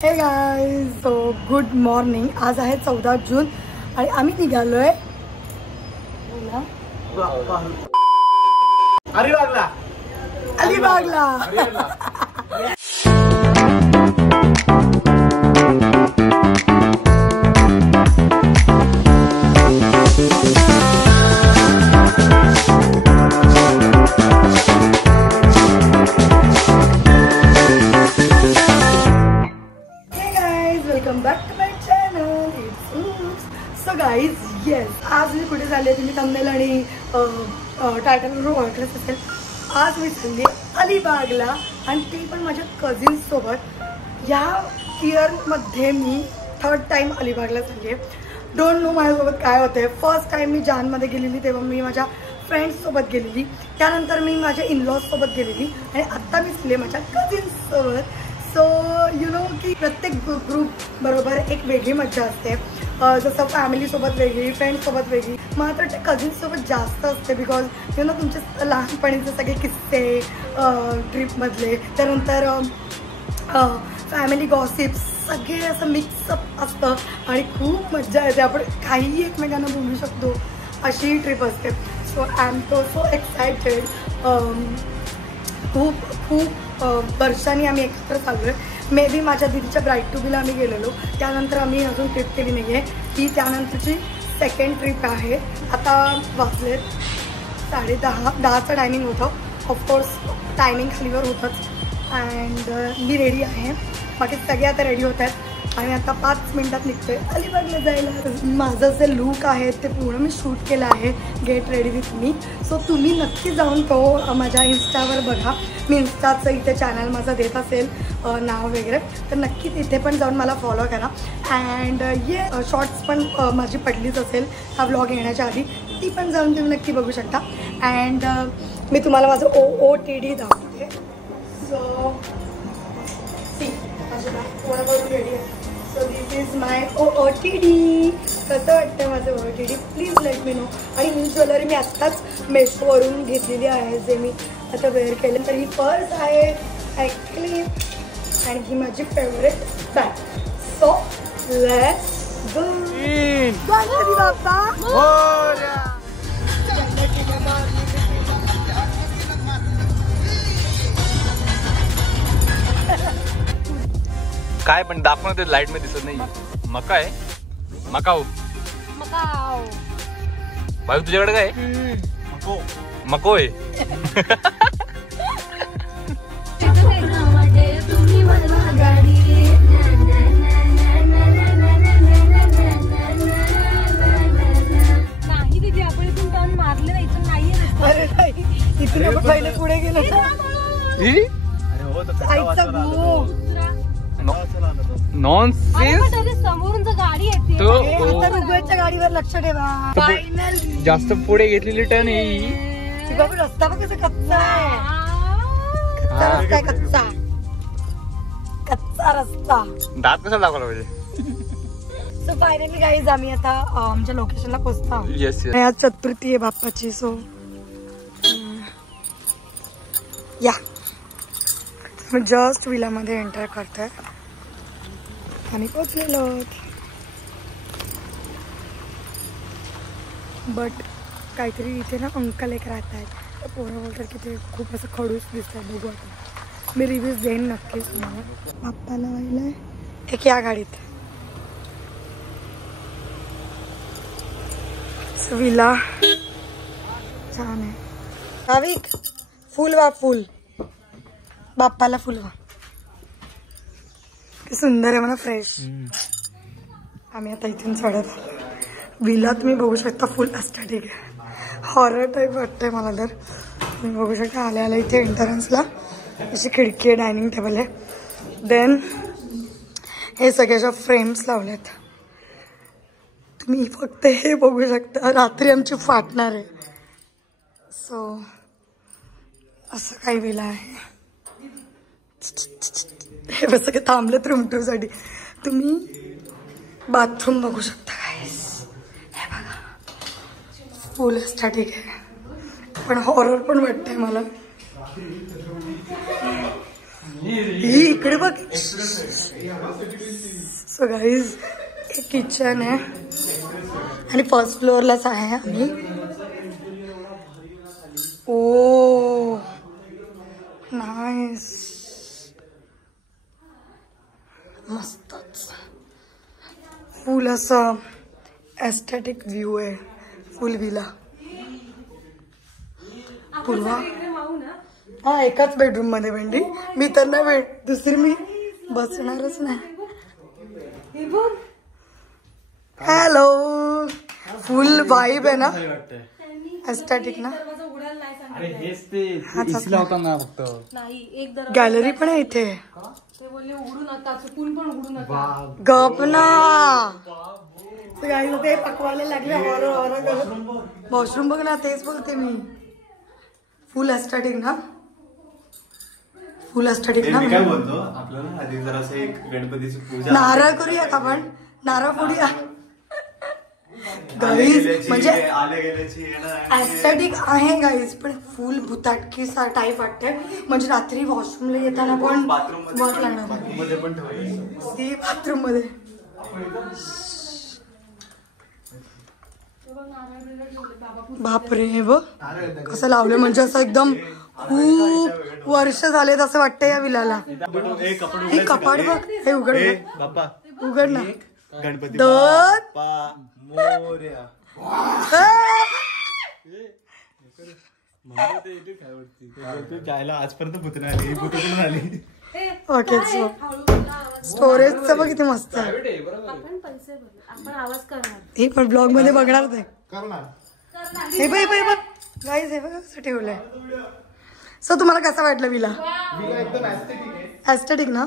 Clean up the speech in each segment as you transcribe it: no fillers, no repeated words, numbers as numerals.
Hey guys, so good morning. आज आहे 14 जून आणि आम्ही निघालोय अलिबागला। Welcome back to my channel, it's oops. So guys, yes, आज मी कुठे चालले तुम्ही थंबनेल आणि टायटलवरून ओळखलंच असेल। आज मी चालली अलिबागला आणि ती पण माझ्या कझिन्स सोबत। या इयरमध्ये मी 3rd टाइम अलिबागला चालली आहे। डोंट नो माझ्यासोबत काय होतं आहे। फर्स्ट टाइम मी जानमध्ये गेलेली तेव्हा मी माझ्या फ्रेंड्ससोबत गेलेली, त्यानंतर मी माझ्या इनलॉजसोबत गेलेली आणि आत्ता मी चालले माझ्या कझिन्ससोबत। सो यू नो की प्रत्येक ग्रुप बरोबर एक वेगळी मजा असते। जसं फॅमिलीसोबत वेगळी, फ्रेंड्ससोबत वेगळी, मात्र ते कझिन्ससोबत जास्त असते। बिकॉज यू नो तुमचे लहानपणीचे सगळे किस्से ट्रिपमधले, त्यानंतर फॅमिली गॉसिप्स सगळे असं मिक्सअप असतं आणि खूप मजा येते। आपण काहीही एकमेकांना बोलू शकतो अशी ट्रिप असते। So I am so excited. खूप वर्षांनी आम्ही एकत्र चाललो आहे। मे बी माझ्या दीदीच्या ब्राईड टू बीला आम्ही गेलेलो, त्यानंतर आम्ही अजून ट्रिप केली नाही आहे। ती त्यानंतरची 2nd ट्रिप आहे। आता वाजलेत 10:30चं टायमिंग होतं। ऑफकोर्स टायमिंग खालीवर होतंच। अँड मी रेडी आहे, बाकी सगळे आता रेडी होत आहेत आणि आता 5 मिनिटात निघतोय अलिबागला जायला। माझं जे लूक आहे ते पूर्ण मी शूट केलं आहे, get ready with me. So तुम्ही नक्की जाऊन तो माझ्या इन्स्टावर बघा। मी इन्स्टाचं इथे चॅनल माझं देत असेल नाव वगैरे, तर नक्की तिथे पण जाऊन मला फॉलो करा। अँड ये शॉर्ट्स पण माझी पडलीच असेल हा व्लॉग येण्याच्या आधी, ती पण जाऊन तुम्ही नक्की बघू शकता। अँड मी तुम्हाला माझं OOTD दाखवते। सो सी माझं बॅग रेडी आहे। So this is my OOTD। कसं वाटतं माझं OOTD, please let me know. आणि ही ज्वेलरी मी आत्ताच मेशोवरून घेतलेली आहे, जे मी आता वेअर केलं। तर ही पर्स आहे ॲक्च्युली, आणि ही माझी favourite bag. So let's go. Ganpati Bappa Morya. काय पण दाखवणं ते लाईट मध्ये दिसत नाही। मका आहे, मकाऊ मकाऊ भाई तुझ्याकडे काय? मको आहे। नाही दीदी, आपण इथून टर्न मारले नाही, इथून नाही। अरे नाही, इथून आपण पहिले पुढे गेलो आईचा भूक समोरून जर गाडी येते आता रुग्वेच्या गाडीवर लक्ष ठेवा। फायनली जास्त पुढे घेतलेली टर्न आहे। बाबा रस्ता बघ कसा कच्चा आहे, कच्चा रस्ता आहे, कच्चा रस्ता। दात कसा दाखवला पाहिजे। सो फायनली गाईज आम्ही आता आमच्या लोकेशनला पोहोचतो। Yes yes. आज चतुर्थी आहे बाप्पाची। सो या जस्ट विलामध्ये एंटर करतोय आणि पोचलेलो। बट काहीतरी इथे ना अंकल एक राहत आहेत, तर पोरं बोलतात की ते खूप असं खडूस दिसतात। बघू आता, मी रिव्ह्यूज देईन नक्कीच तुम्हाला। बाप्पाला वाहिलंय एक या गाडीत। विला छान आहे। भाविक फुल वा फुल, बाप्पाला फुल वा। सुंदर आहे म्हणा, फ्रेश। आम्ही आता इथून चढत आलो विला। तुम्ही बघू शकता फुल एस्थेटिक आहे, हॉरर टाईप वाटतंय मला तर। तुम्ही बघू शकता आल्या आल्या इथे एंट्रन्सला अशी खिडकी आहे, डायनिंग टेबल आहे। देन हे सगळ्याच्या फ्रेम्स लावल्यात। तुम्ही फक्त हे बघू शकता, रात्री आमची फाटणार आहे। सो असं काही विला आहे। हे बस सगळे थांबलेत रूम टूर साठी। तुम्ही बाथरूम बघू शकता गाईस, हे बघा फुल एस्थेटिक आहे, पण हॉरर पण वाटतंय मला। ही इकडे बघ. सो गाईज एक किचन आहे आणि फर्स्ट फ्लोअरलाच आहे आम्ही. ओ नाईस, मस्तच. फुल असं एस्थेटिक व्ह्यू आहे फुल विला. पूर्वा हा एकाच बेडरूम मध्ये भेंडी. मी तर नाही दुसरी मी बसणारच नाही. हॅलो, फुल वाइब आहे ना, एस्थेटिक ना. गॅलरी पण आहे इथे. गप ना ते पकवायला लागले. वॉशरूम बघ ना, तेच बोलते मी. फुल एस्थेटिक ना, फुल एस्थेटिक ना. काय बोलतो आपल्याला आधी जरासं एक गणपतीची पूजा नारळ करूया का आपण, नारळ फोडूया गाईज. म्हणजे एस्थेटिक आहे गाईज, पण फुल भुताटकी टाईप वाटते. म्हणजे रात्री वॉशरूमला येताना पण वाट लागणार. बाथरूम मध्ये बापरे, हे बघ कसं लावलं. म्हणजे असं एकदम खूप वर्ष झालेत असं वाटतं या विलाला. हे कपाट बघ, हे उघड उघड ना. गणपती आजपर्यंत भूत नाही आली. ओके, स्टोरेजचं बघ किती मस्त आहे. हे पण ब्लॉग मध्ये बघणार ते. हे बघ गाईज, हे बघ कसं ठेवलंय. सो तुम्हाला कसं वाटलं विला? एस्थेटिक ना,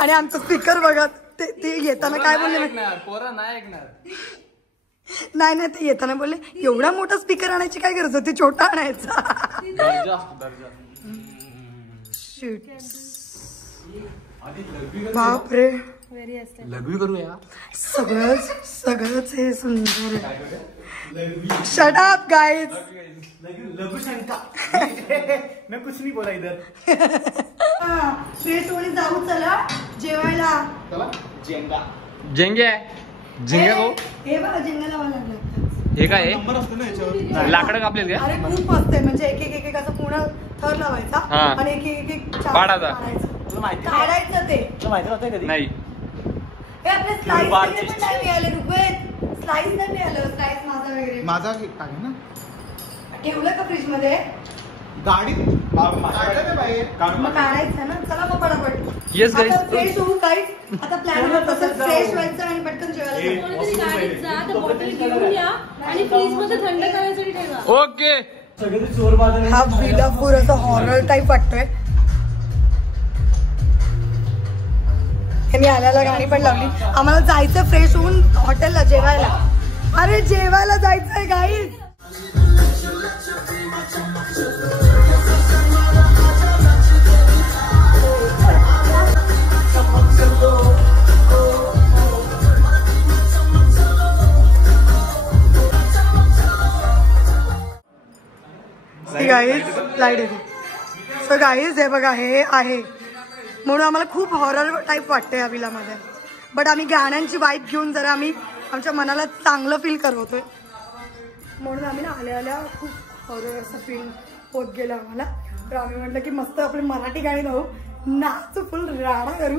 आणि आमचं स्पीकर बघा. ते येताना काय बोलले, नाही ते येताना बोलले एवढा मोठा स्पीकर आणायची काय गरज होती, छोटा आणायचा. बापरे, लघवी करूया. सगळंच हे सुंदर आहे. Shut up guys. लघु शंका मैं कुछ नहीं बोला इधर. फ्रेश होऊन जाऊ, चला जेवायला. झेंगे झिंगे हो. हे बघा झिंगा लावायला लागलं. हे काय आहे? नंबर असतो ना याच्यावर. लाकडं कापलेत का? अरे खूप मस्त आहे. म्हणजे एक एक असं पूर्ण थर लावायचा आणि एक पाडायचा. काढायचं ते. नाही, हे आपले स्लाइस पण नाही मिळाले रुपये. स्लाइस नाही मिळालं. स्लाइस माझा वगैरे माझा आहे ना, ठेवलं का फ्रीज मध्ये गाडी मग काढायचं ना. चला मग पटापट येस गाईज. फ्रेश होऊ काय. आता प्लॅन तसं फ्रेश व्हायचं आणि पटकन जेवायला. ओके. हा विला पूर असं हॉरर टाईप वाटतोय. मी आल्याला गाणी पण लावली. आम्हाला जायचं फ्रेश होऊन हॉटेलला जेवायला. अरे जेवायला जायचंय गाईज. गाईज लाईट येते. सो गाईज हे बघा, हे आहे म्हणून आम्हाला खूप हॉरर टाईप वाटतं या विलामध्ये. बट आम्ही गाण्यांची वाईब घेऊन जरा आम्ही आमच्या मनाला चांगलं फील करवतोय. म्हणून आम्ही ना आल्या खूप हॉरर असं फील होत गेलं आम्हाला. तर आम्ही म्हटलं की मस्त आपली मराठी गाणी लावू, नाच फुल राडा करू.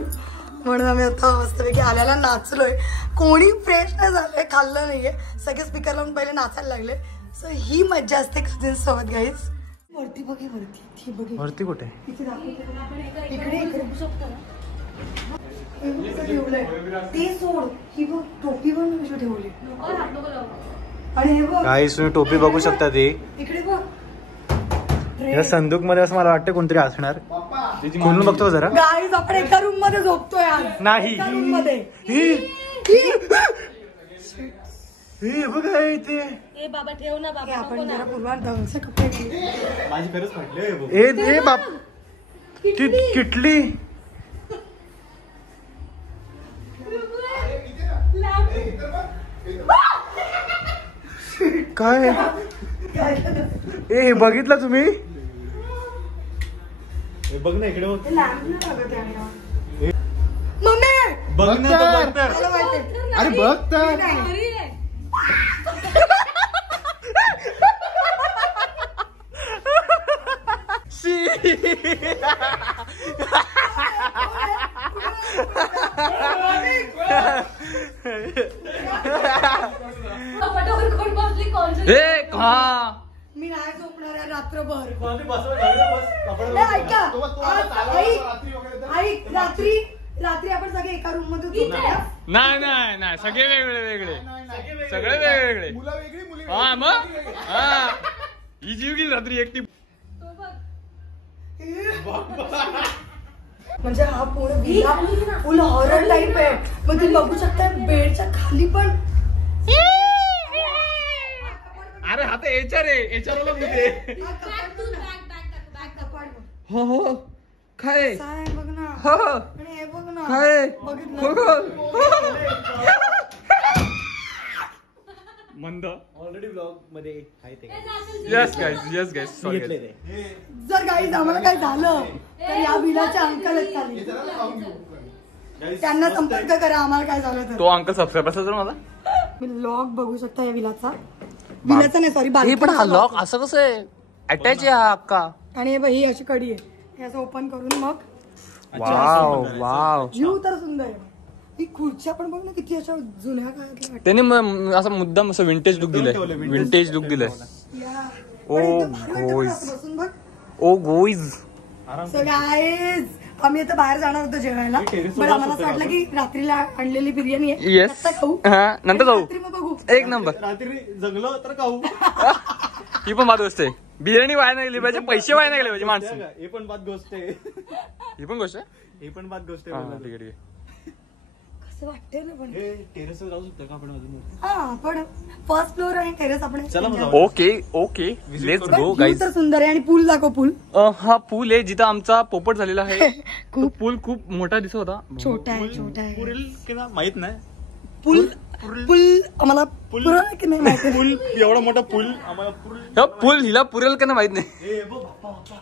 म्हणून आम्ही आता मस्तपैकी आल्याला नाचलोय. कोणी फ्रेश नाही झालंय, खाल्लं नाहीये. सगळे स्पीकर लावून पहिले नाचायला लागले. सो ही मज्जा असते कझिन्स सोबत गाईज. वरती बघे, वरती बघे. वरती कुठे? इथे दाखवते. इकडे ठेवलंय ते सोड. ही बघ टोपी पण कशी ठेवली. आणि हे बघ गाईस, तुम्ही टोपी बघू शकता. ती इकडे बघ. या संदूक मध्ये असं मला वाटतं कोणतरी असणार. म्हणून बघतो जरा. गाईज आपण एका रूम मध्ये झोपतोय आज. नाही, रूम मध्ये. हे बघा इथे. ए बाबा ठेव ना बाबा. आपण जरा पूर्वात दंगचे कपडे घे. माझी खरंच म्हटलं. ए बाप, किटली. काय ए हे बघितलं तुम्ही? बघ ना इकडे मम्मी बघ ना मला माहिती. अरे बघ तर मी नाही झोपणार आहे रात्रभर. बस ऐका ऐक रात्री आपण सगळे एका रूम मध्ये झोपूया. नाही सगळे वेगळे सगळे वेगळे हा मग हा ही जीव गेली रात्री एकटी. म्हणजे हा पूर्ण विला फुल हॉरर टाइप आहे. मग तुम्ही बघू शकता बेडच्या खाली पण. अरे हा तर एचआर आहे एचआर ला मध्ये हो काय बघ ना हो आणि हे बघ ना काय बघितलं मंद ऑलरेडी ब्लॉग मध्ये आहे ते येस गाईज सॉरी. जर गाईज आम्हाला काय झालं तर या बिलाचे अंकल आहेत खाली, त्यांना संपर्क करा आम्हाला काय झालं तर. तो अंकल सबस्क्राईब असला तर मला मी लॉक बघू शकता या विलाचा नाही सॉरी पण हा लॉक असं कसं आहे अटॅच आहे हा अक्का. आणि हे बघ ही अशी कडी आहे, हे असं ओपन करून मग वाव जीव तर सुंदर आहे. ही खुर्च्या पण बघ ना किती अशा जुन्या काळातल्या त्याने असं मुद्दाम असं विंटेज लुक दिलाय या. ओ पण इथं भारी वाटतं गोईज. असं बसून बघ. ओ गोईज So guys, आम्ही आता बाहेर जाणार होतो जेवायला, पण आम्हाला असं वाटलं की रात्रीला आणलेली बिर्याणी आहे येस आता खाऊ नंतर जाऊ रात्री मग बघू. एक नंबर. रात्री जगलो तर खाऊ. ही पण बात गोष्ट आहे. बिर्याणी वाया नाही गेली पाहिजे पैसे वाया नाही गेले पाहिजे माणसं. हे पण बात गोष्ट आहे. ही पण गोष्ट आहे. हे पण बात गोष्ट हा, आहे. ठीक आहे. असं वाटतंय ना पण हे टेरेसवर जाऊ शकतो का आपण अजून? हा पण फर्स्ट फ्लोर आणि टेरेस आपण चला मग जाऊ. ओके लेट्स पण गो view गाईज. तर सुंदर आहे आणि पूल दाखव पूल. हा पूल आहे जिथं आमचा पोपट झालेला आहे. तो पूल खूप मोठा दिसत होता. छोटा आहे पुरेल की ना माहित नाही. पूल आम्हाला पुरं की नाही माहिती. पूल एवढा मोठा पूल आम्हाला पूल. हा पूल हिला पुरेल का नाही माहित नाही. हे बघ बाप्पा.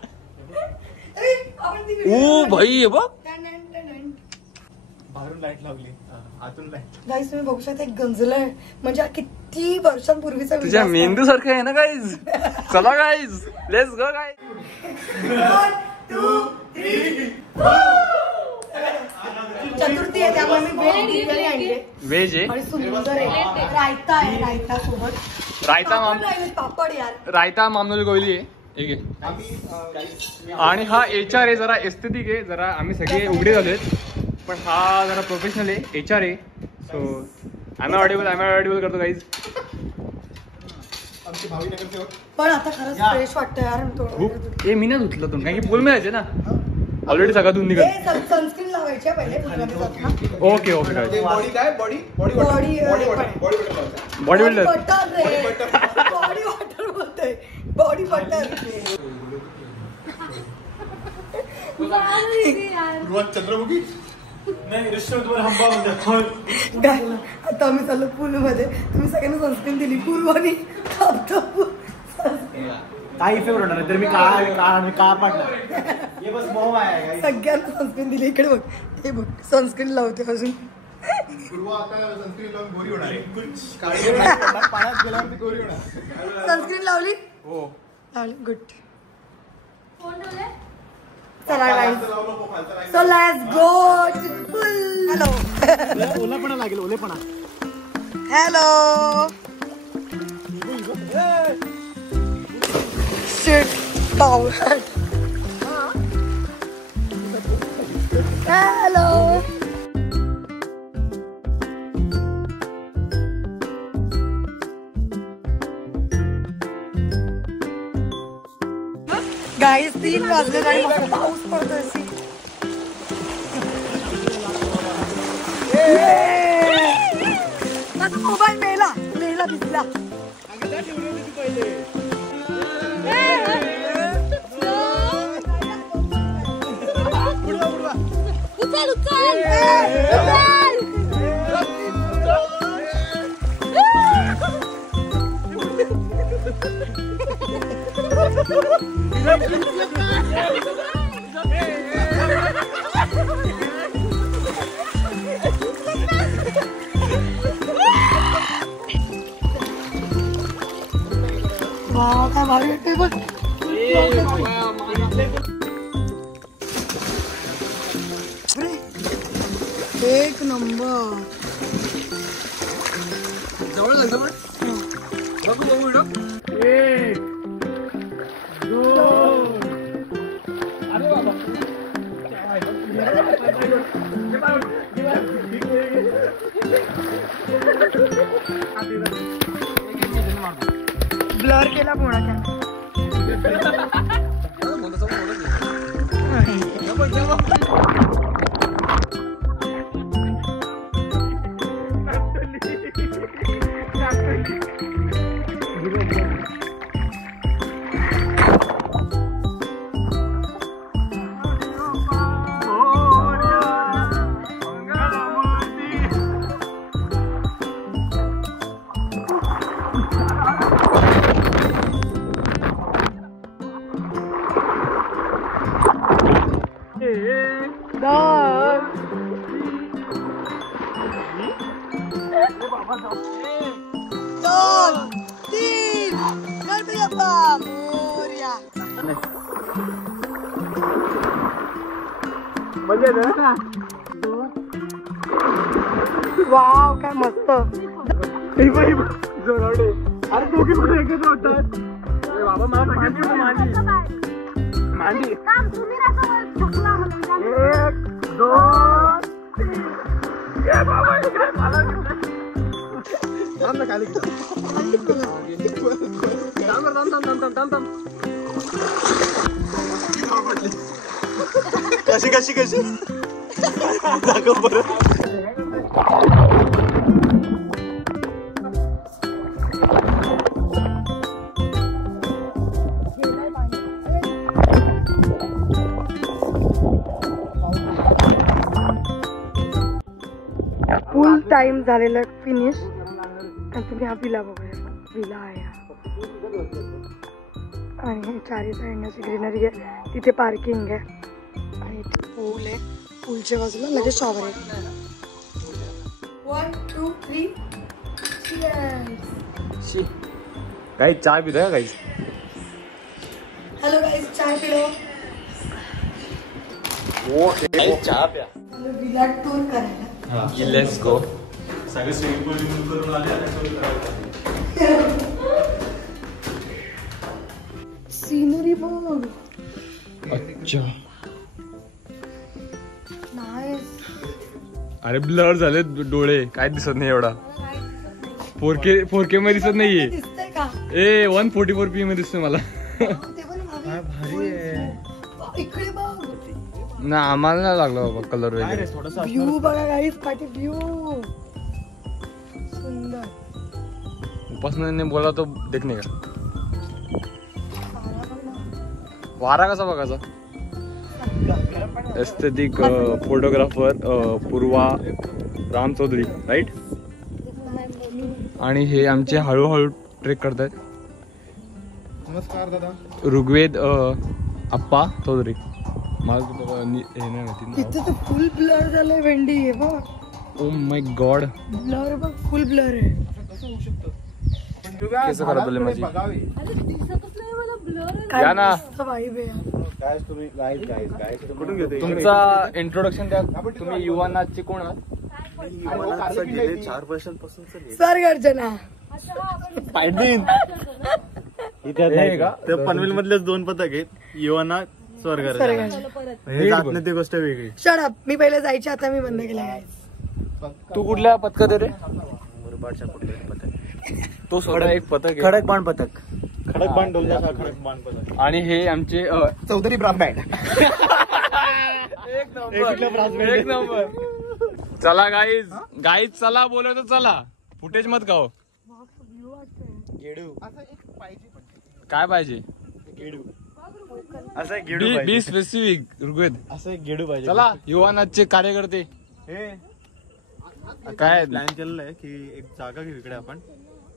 आपण ती ओ भाई हे बघ बाहेरून लाईट लावली आतून लाईट. गाईस तुम्ही बघू शकता एक गंजलंय म्हणजे किती वर्षांपूर्वीचा तुझ्या मेंदू सारखं आहे ना गाईज. चला गाईज लेट्स गो गाईज. 1 2 3 चतुर्थी आहे त्यामुळे मी व्हेज बिर्याणी आणली व्हेज आहे आणि सुंदर आहे. रायता आहे रायता सोबत पापड यार. रायता मामनोली गोयली आहे. ठीक आहे. आणि हा एचआर आहे जरा एस्थेटिक आहे जरा आम्ही सगळे उघडे झालोय पण हा जरा प्रोफेशनल आहे एचआर आहे. सो आम्ही ऑडिबल करतो गाईज. पण आता खरंच फ्रेश वाटतं यार. खूप मी ना धुतलं तुम्ही कारण की पूल मिळायचे ना ऑलरेडी सगळं धुवून निघत. सनस्क्रीन लावायची पहिले फुलमध्ये जाताना. Okay guys. Body body builder butter रे बॉडी वॉटर बोलतोय बॉडी बटर. चंद्रमुखी नाही आता आम्ही चाललो पूल मध्ये. तुम्ही सगळ्यांना सनस्क्रीन दिली पूर्वानी काय इफेक्ट होणार नाही तर मी का पाडणार. हे बस मोह आहे. सगळ्यांना सनस्क्रीन दिली. इकडे बघ हे बघ सनस्क्रीन लावते अजून. सनस्क्रीन लावली हो लावली गुड. चला guys so let's go to pool. Hello ओलेपणा लागेल ओलेपणा. हॅलो शिट पाऊल. हॅलो गाईस 3 वाजले आणि मस्त पाऊस पडतोय. माझा मोबाईल मेला दिसला. वाव काय भारी वाटतंय बघ. एक नंबर. ब्लर केला पूर्ण दोन तीन गणपती बाप्पा मोरया. वाव काय मस्त. अरे दोघी पण एकत्र होतात. बाबा मला मांडी. एक दोन खाली कशी कशी कशी दाखव बरं. फुल टाइम झालेला फिनिश. आणि तुम्ही हा विला बघूया. विला आहे आणि चारी साईडने अशी ग्रीनरी आहे. तिथे पार्किंग आहे आणि इथे पूल आहे. पूलच्या बाजूला लगेच शॉवर आहे. 1 2 3 काही चहा पिता का काही? हॅलो गाईज चाय पिलो. चहा प्या. विला टूर करायला. Let's go. सगळे स्विमिंग पूल करून आले. सीनरी बघ. अच्छा. नाईस. अरे ब्लर झाले डोळे, काय दिसत नाही एवढा. 4K मध्ये दिसत नाहीये. दिसतंय का? 144p मध्ये दिसतोय मला. ते पण भारी आहे. इकडे बघ. ना आम्हाला नाही लागला बाबा कलर वगैरे. व्ह्यू बघा गाईज. पाठी व्ह्यू सुंदर. उपासने बोला तो देखणे का. वारा कसा बघायचा. एस्थेटिक फोटोग्राफर पूर्वा राम चौधरी राईट. आणि हे आमचे हळूहळू ट्रेक करतायत. नमस्कार दादा. ऋग्वेद आप्पा चौधरी. मला हे नाही माहिती. इथे तर फुल ब्लर झालंय. भेंडी आहे बघ. Oh my God. ब्लर बघ. फुल ब्लर आहे. केस खराब झाले माझी. अरे दिसतच नाही मला ब्लर. काय या ना. मस्त vibe आहे. काय तुम्ही गाईज कुठून घेतो. तुमचा इंट्रोडक्शन द्या. तुम्ही युवानाचे कोण आहात? गेले 4 वर्षांपासून सर गर्जना. ते पनवेल मधलेच 2 पथक आहेत. युवाना स्वर्ग. हे जात नाही ती गोष्ट वेगळी. Shut up. मी पहिले जायचे आता मी बंद केलं गाईज. तू कुठल्या पथकात रे? मुरबाडच्या कुठले पथक. तो स्वतः एक पथक आहे. खडक बाण पथक. खडक बाण डोलचा खडक बाण पथक. आणि हे आमचे चौधरी ब्रास बँड. एक नंबर. चला गाईज चला बोलत चला. फुटेज मत गाव. काय पाहिजे. असं एक गेडू बी स्पेसिफिक. ऋग्वेद असं एक गेडू पाहिजे. चला युवानाचे कार्यकर्ते. हे काय प्लॅन केलेलं आहे की एक जागा घेऊ इकडे आपण.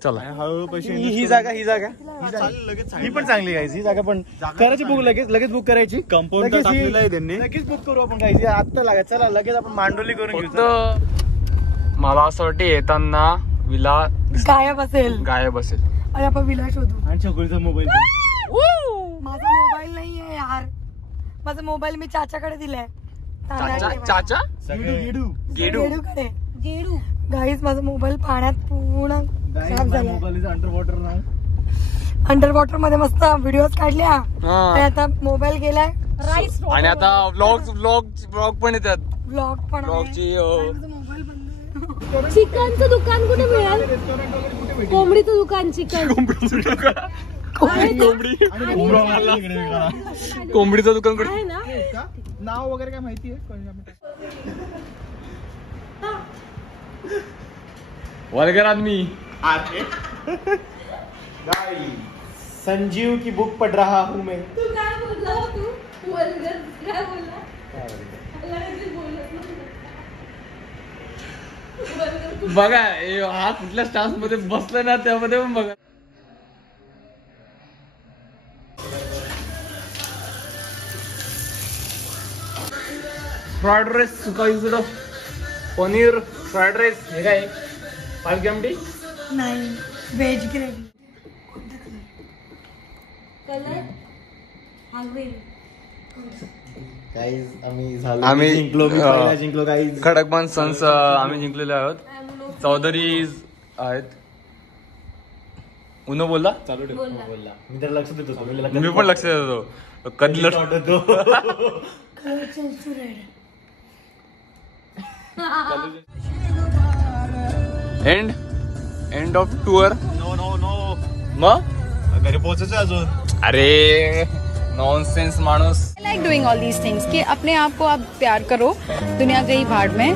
चला. हळूहळू पैसे ही जागा ही पण चांगली गाईज. ही जागा पण करायची बुक लगेच बुक करायची. कंपाऊंड लगेच टाकलेलं आहे त्यांनी. लगेच बुक करू आपण गाईज. आत्ता लागायचं. चला लगेच आपण मांडोली करून घेऊ. फक्त मला असं वाटतं येताना विला गायब असेल गायब असेल. आणि आपण विला शोधू. आणि छोकरीचा मोबाईल. माझा मोबाईल नाहीये यार. माझा मोबाईल मी चाच्याकडे दिलाय. चाचा गेडूकडे. गाईज माझा मोबाईल पाण्यात पूर्ण खराब झाला. मोबाईल अंडर वॉटर नाव. अंडर वॉटर मध्ये मस्त व्हिडिओज काढल्या आणि आता मोबाईल गेलाय राईस आणि आता व्लॉग पण येतात. ब्लॉग पण आहे. ब्लॉगची माझा मोबाईल बंद आहे. चिकनचं दुकान कुठे मिळेल? कोंबडीचं दुकान चिकन. कोंबडीचं दुकान कुठे आहे ना? नाव वगैरे काय माहिती आहे? वल्गर आदमी. संजीव की बुक पढ़ रहा हूँ मैं. तू काय बोलला? तू वल्गर काय बोलला? बघा हा कुठल्या स्टान्स मध्ये बसला ना त्यामध्ये पण बघा. फ्राईड राईस सुका युज पनीर फ्राईड राईस हे काय 5 ग्रॅमटी नाही व्हेज ग्रेव्ही. Colour hungry. आम्ही जिंकलो गाईज. खडकबान सन्स आम्ही जिंकलेले आहोत. चौधरी आहेत. उनो बोलला चालू ठेव. बोलला. मी त्याला लक्ष देतो. मी पण लक्ष देतो कधी लक्ष colour change to red. End of tour. No मग घरी पोहोचायचं अजून. अरे नॉनसेन्स माणूस. Like doing all these things कि अपने आप को आप प्यार करो. दुनिया गई भाड़ में.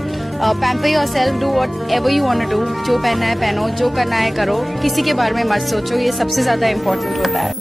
Pamper yourself. Do whatever you want to do. जो पहनना है पहनो. जो करना है करो. किसी के बारे में मत सोचो. ये सबसे ज्यादा इम्पोर्टेंट होता है.